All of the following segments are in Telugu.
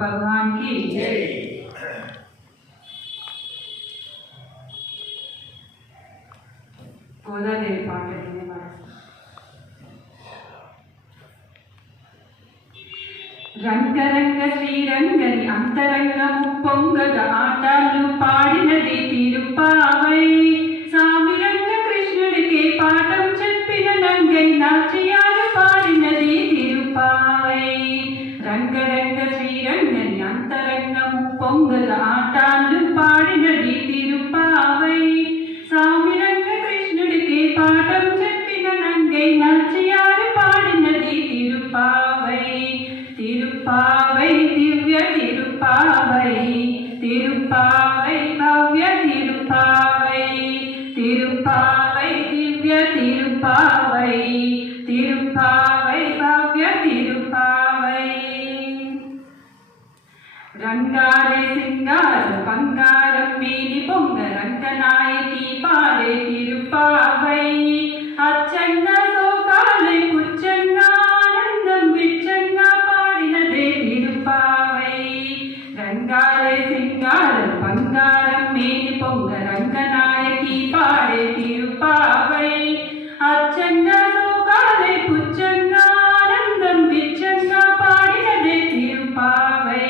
भगवान की जय। गोदादेवी पाठ రంగ రంగ శ్రీరంగని అంతరంగము పొంగగా ఆటలు పాడినది తిరుపావై సామిరంగ కృష్ణుడికి పాఠం చెప్పిన నంగై నాట్యాలు పాడినది తిరుపావై రంగ రంగ శ్రీరంగని అంతరంగము పొంగగా ఆటలు పాడినది తిరుపావై సామిరంగ కృష్ణుడికి పాఠం చెప్పిన నంగై నాట్యాలు పాడినది తిరుపావై తిరుపావై దివ్య తిరుపావై తిరుపావై భవ్య తిరుపావై తిరుపావై దివ్య తిరుపావై తిరుపావై భవ్య తిరుపావై రంగారే సింగారు బంగారం మేని పొంగ రంగనాయకి పాడే తిరుపావై అచ్చంగా సోకాలే పుచ్చంగా ఆనందం విచ్చంగా పాడినదే తిరుపావై రంగారే సింగారం బంగారం మేని పొంగ రంగనాయకి పాడే తిరుపావై అచ్చంగా సోకాలే పుచ్చంగా ఆనందం విచ్చంగా పాడినదే తిరుపావై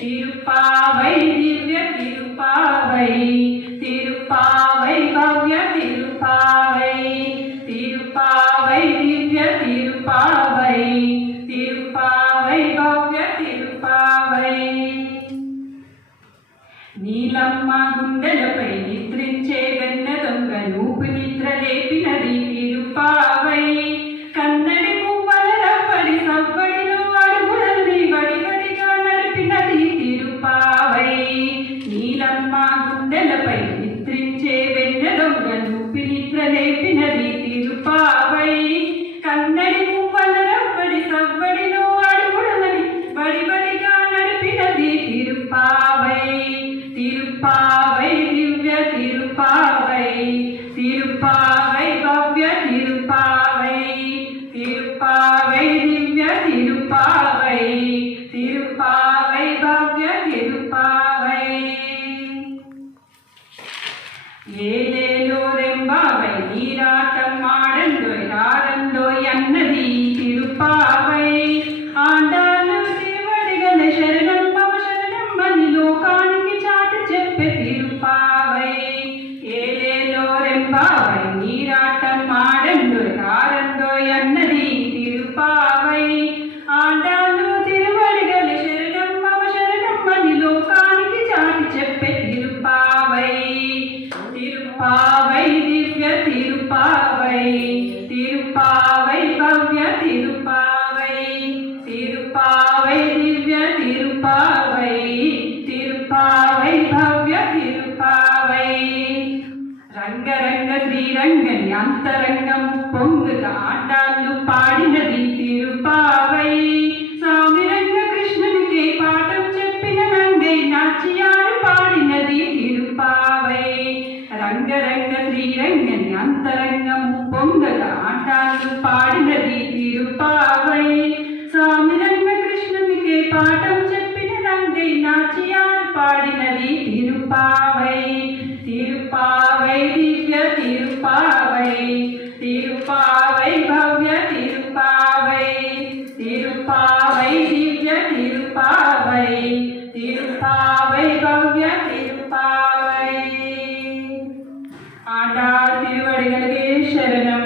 తిరుపావై దివ్య తిరుపావై తిరుపావై భవ్య తిరుపావై తిరుపావై దివ్య తిరుపావై తిరుపావై భవ్య తిరుపావై నీలమ్మ గుండెలపై నిద్రించే వెన్న దొంగ నూపు నిద్ర లేపినది తిరుపావై కన్నడి పువ్వల పడి సవ్వడిలో అడుగులని వడివడిగా నడిపినది తిరుపావై నీలమ్మ గుండెలపై నిద్రించే వెన్న దొంగ నూపి నిద్ర లేపినది తిరుపావై కన్నడి పువ్వల పడి సవ్వడిలో అడుగులని వడివడిగా నడిపినది తిరుపావై తిరుపావై దివ్య తిరుపావై తిరుపావై భవ్య తిరుపావై తిరుపావై దివ్య తిరుపావై తిరుపావై భవ్య తిరుపావై ఏలేలో రెంబావై నీరాటం ఆడందోయ్ రారందోయ్ అన్నది తిరుపావై ఆండాలు తిరువడిగల శరణం మమ శరణం అని లోకానికి చాటి చెప్పే తిరుపావై ఏలేలో రెంబావై నీరాటం ఆడందోయ్ రారందోయ్ అన్నది తిరుపావై ఆండాలు తిరువడిగల శరణం మమ శరణం అని లోకానికి చాటి చెప్పే తిరుపావై తిరుపావై దివ్య తిరుపావై తిరుపావై భవ్య తిరుపావై తిరుపావై దివ్య తిరుపావై తిరుపావై భవ్య తిరుపావై రంగరంగ శ్రీరంగని అంతరంగం పొంగుగా ఆటాలు పాడినది తిరుపావై సామిరంగ కృష్ణునికి పాఠం చెప్పిన నంగై నాట్యాలు పాడినది తిరుపావై రంగరంగ శ్రీరంగని అంతరంగం పొంగగా ఆటాలు పాడినది తిరుపావై సామిరంగ కృష్ణునికి పాఠం చెప్పిన నంగై నాట్యాలు పాడినది తిరుపావై తిరుపావై దివ్య తిరుపావై తిరుపావై భవ్య తిరుపావై తిరుపావై దివ్య తిరుపావై తిరుపావై భవ్య తిరుపావై ఆండాళ్ తిరువడిగలకే శరణం.